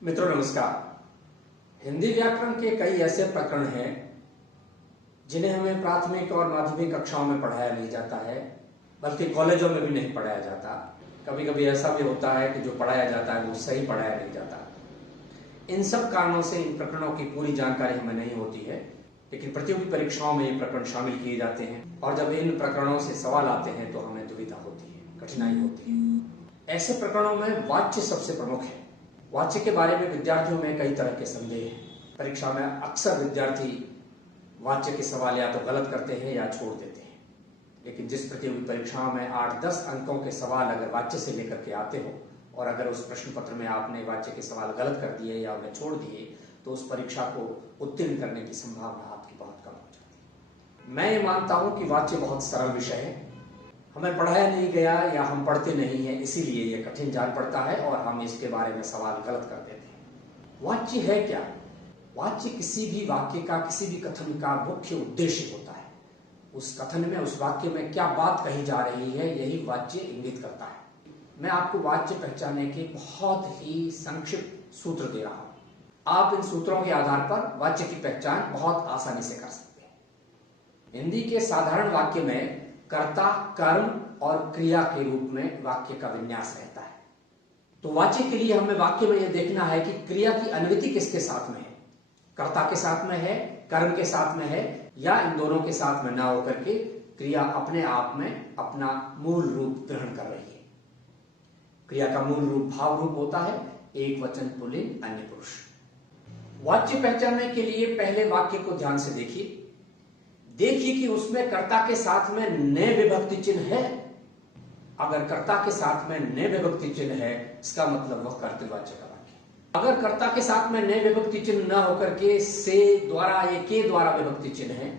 मित्रों नमस्कार। हिंदी व्याकरण के कई ऐसे प्रकरण हैं जिन्हें हमें प्राथमिक और माध्यमिक कक्षाओं में पढ़ाया नहीं जाता है, बल्कि कॉलेजों में भी नहीं पढ़ाया जाता। कभी कभी ऐसा भी होता है कि जो पढ़ाया जाता है वो सही पढ़ाया नहीं जाता। इन सब कारणों से इन प्रकरणों की पूरी जानकारी हमें नहीं होती है, लेकिन प्रतियोगी परीक्षाओं में ये प्रकरण शामिल किए जाते हैं और जब इन प्रकरणों से सवाल आते हैं तो हमें दुविधा होती है, कठिनाई होती है। ऐसे प्रकरणों में वाच्य सबसे प्रमुख है। वाच्य के बारे में विद्यार्थियों में कई तरह के संदेह हैं। परीक्षा में अक्सर विद्यार्थी वाच्य के सवाल या तो गलत करते हैं या छोड़ देते हैं, लेकिन जिस प्रतियोगी परीक्षाओं में 8-10 अंकों के सवाल अगर वाच्य से लेकर के आते हो और अगर उस प्रश्न पत्र में आपने वाच्य के सवाल गलत कर दिए या उन्हें छोड़ दिए तो उस परीक्षा को उत्तीर्ण करने की संभावना आपकी बहुत कम हो जाती है। मैं ये मानता हूं कि वाच्य बहुत सरल विषय है, हमें पढ़ाया नहीं गया या हम पढ़ते नहीं है, इसीलिए ये कठिन जान पड़ता है और हम इसके बारे में सवाल गलत कर देते हैं। वाच्य है क्या? वाच्य किसी भी वाक्य का, किसी भी कथन का मुख्य उद्देश्य होता है। उस कथन में, उस वाक्य में क्या बात कही जा रही है, यही वाच्य इंगित करता है। मैं आपको वाच्य पहचानने के बहुत ही संक्षिप्त सूत्र दे रहा हूं। आप इन सूत्रों के आधार पर वाच्य की पहचान बहुत आसानी से कर सकते हैं। हिंदी के साधारण वाक्य में कर्ता, कर्म और क्रिया के रूप में वाक्य का विन्यास रहता है। तो वाच्य के लिए हमें वाक्य में यह देखना है कि क्रिया की अन्विति किसके साथ में है। कर्ता के साथ में है, कर्म के साथ में है, या इन दोनों के साथ में ना होकर के क्रिया अपने आप में अपना मूल रूप ग्रहण कर रही है। क्रिया का मूल रूप भाव रूप होता है, एक वचन पुल्लिंग अन्य पुरुष। वाच्य पहचानने के लिए पहले वाक्य को ध्यान से देखिए कि उसमें कर्ता के साथ में ने विभक्ति चिन्ह है। अगर कर्ता के साथ में ने विभक्ति चिन्ह है, इसका मतलब वह कर्तृवाच्य का वाक्य है। अगर कर्ता के साथ में ने विभक्ति चिन्ह न होकर के से द्वारा या के द्वारा विभक्ति चिन्ह है,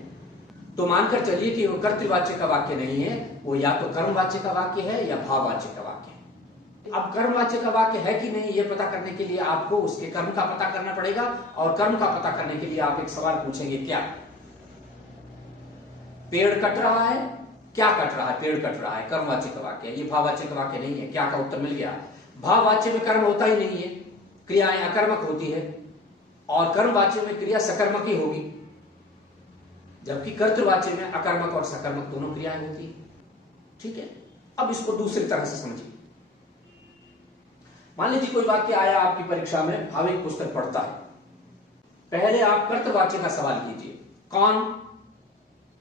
तो मानकर चलिए कि वह कर्तृवाच्य का वाक्य नहीं है, वो या तो कर्मवाच्य का वाक्य है या भाववाच्य का वाक्य है। अब कर्मवाच्य का वाक्य है कि नहीं, यह पता करने के लिए आपको उसके कर्म का पता करना पड़ेगा, और कर्म का पता करने के लिए आप एक सवाल पूछेंगे, क्या पेड़ कट रहा है? क्या कट रहा है? पेड़ कट रहा है, कर्मवाच्य का वाक्य है, ये भाववाच्य का वाक्य नहीं है। क्या का उत्तर मिल गया। भाववाच्य में कर्म होता ही नहीं है, क्रियाएं अकर्मक होती है, और कर्मवाच्य में क्रिया सकर्मक ही होगी, जबकि कर्तृवाच्य में अकर्मक और सकर्मक दोनों क्रियाएं होती है। ठीक है, अब इसको दूसरी तरह से समझिए। मान लीजिए कोई वाक्य आया आपकी परीक्षा में, भाविक पुस्तक पढ़ता है। पहले आप कर्तृवाच्य का सवाल कीजिए, कौन,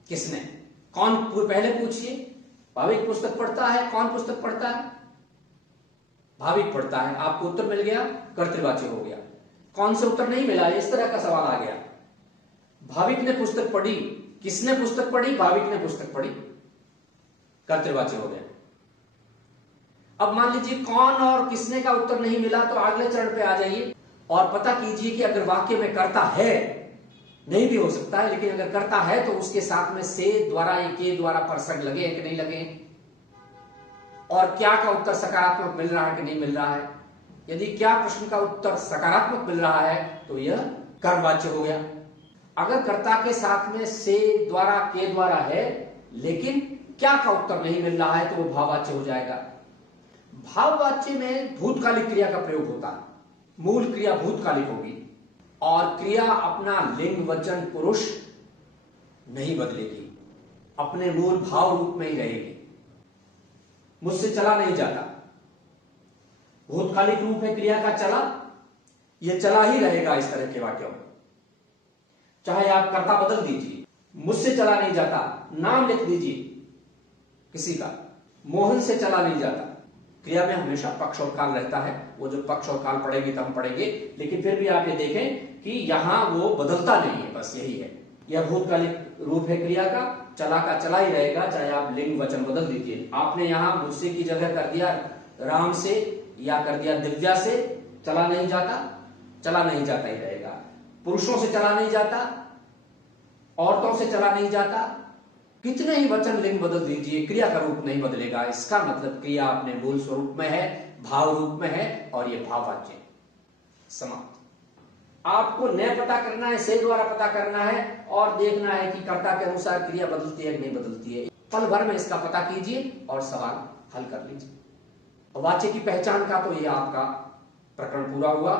किसने। कौन पहले पूछिए, भाविक पुस्तक पढ़ता है, कौन पुस्तक पढ़ता है? भाविक पढ़ता है। आपको उत्तर मिल गया, कर्तृवाच्य हो गया। कौन से उत्तर नहीं मिला, इस तरह का सवाल आ गया। भाविक ने पुस्तक पढ़ी, किसने पुस्तक पढ़ी? भाविक ने पुस्तक पढ़ी, कर्तृवाच्य हो गया। अब मान लीजिए कौन और किसने का उत्तर नहीं मिला, तो अगले चरण पे आ जाइए और पता कीजिए कि अगर वाक्य में कर्ता है, नहीं भी हो सकता है, लेकिन अगर करता है तो उसके साथ में से द्वारा या के द्वारा परसंग लगे कि नहीं लगे, और क्या का उत्तर सकारात्मक मिल रहा है कि नहीं मिल रहा है। यदि क्या प्रश्न का उत्तर सकारात्मक मिल रहा है तो यह कर्मवाच्य हो गया। अगर कर्ता के साथ में से द्वारा के द्वारा है, लेकिन क्या का उत्तर नहीं मिल रहा है, तो वह भाववाच्य हो जाएगा। भाववाच्य में भूतकालिक क्रिया का प्रयोग होता है, मूल क्रिया भूतकालिक होगी और क्रिया अपना लिंग वचन पुरुष नहीं बदलेगी, अपने मूल भाव रूप में ही रहेगी। मुझसे चला नहीं जाता, भूतकालिक रूप है क्रिया का चला, यह चला ही रहेगा इस तरह के वाक्यों में। चाहे आप कर्ता बदल दीजिए, मुझसे चला नहीं जाता, नाम लिख दीजिए किसी का, मोहन से चला नहीं जाता। क्रिया में हमेशा पक्ष और काल रहता है, वो जो पक्ष और काल पढ़ेगी तब हम पढ़ेंगे, लेकिन फिर भी आप ये देखें कि यहां वो बदलता नहीं है, बस यही है। यह भूतकालिक रूप है क्रिया का, चला का चला ही रहेगा, चाहे आप लिंग वचन बदल दीजिए। आपने यहां मुझसे की जगह कर दिया राम से या कर दिया दिव्या से, चला नहीं जाता, चला नहीं जाता ही रहेगा। पुरुषों से चला नहीं जाता, औरतों से चला नहीं जाता, कितने ही वचन लिंग बदल दीजिए, क्रिया का रूप नहीं बदलेगा। इसका मतलब क्रिया अपने मूल स्वरूप में है, भाव रूप में है, और यह भाववाच्य समाप्त। आपको न पता करना है, से द्वारा पता करना है, और देखना है कि कर्ता के अनुसार क्रिया बदलती है कि नहीं बदलती है। पल भर में इसका पता कीजिए और सवाल हल कर लीजिए। वाच्य की पहचान का तो यह आपका प्रकरण पूरा हुआ।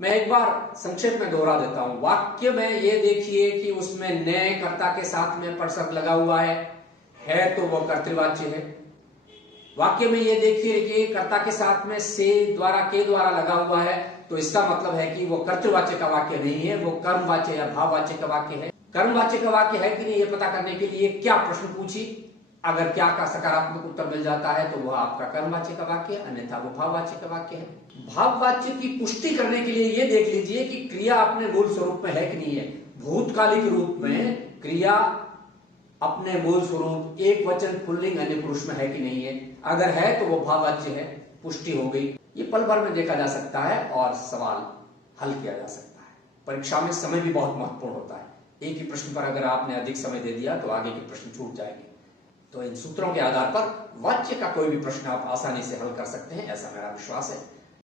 मैं एक बार संक्षेप में दोहरा देता हूं। वाक्य में ये देखिए कि उसमें ने कर्ता के साथ में परसक लगा हुआ है तो वो कर्तृवाच्य है। वाक्य में ये देखिए कि कर्ता के साथ में से द्वारा के द्वारा लगा हुआ है, तो इसका मतलब है कि वो कर्तृवाच्य का वाक्य नहीं है, वो कर्मवाच्य या भाववाच्य का वाक्य है। कर्मवाच्य का वाक्य है कि नहीं, ये पता करने के लिए क्या प्रश्न पूछी। अगर क्या का सकारात्मक उत्तर मिल जाता है तो वह आपका कर्मवाच्य का वाक्य है, अन्यथा वो भाववाच्य का वाक्य है। भाववाच्य की पुष्टि करने के लिए ये देख लीजिए कि क्रिया अपने मूल स्वरूप में है कि नहीं है। भूतकालिक रूप में क्रिया अपने मूल स्वरूप एक वचन पुल्लिंग अन्य पुरुष में है कि नहीं है। अगर है तो वो भाववाच्य है, पुष्टि हो गई। ये पल भर में देखा जा सकता है और सवाल हल किया जा सकता है। परीक्षा में समय भी बहुत महत्वपूर्ण होता है। एक ही प्रश्न पर अगर आपने अधिक समय दे दिया तो आगे के प्रश्न छूट जाएंगे। तो इन सूत्रों के आधार पर वाच्य का कोई भी प्रश्न आप आसानी से हल कर सकते हैं, ऐसा मेरा विश्वास है।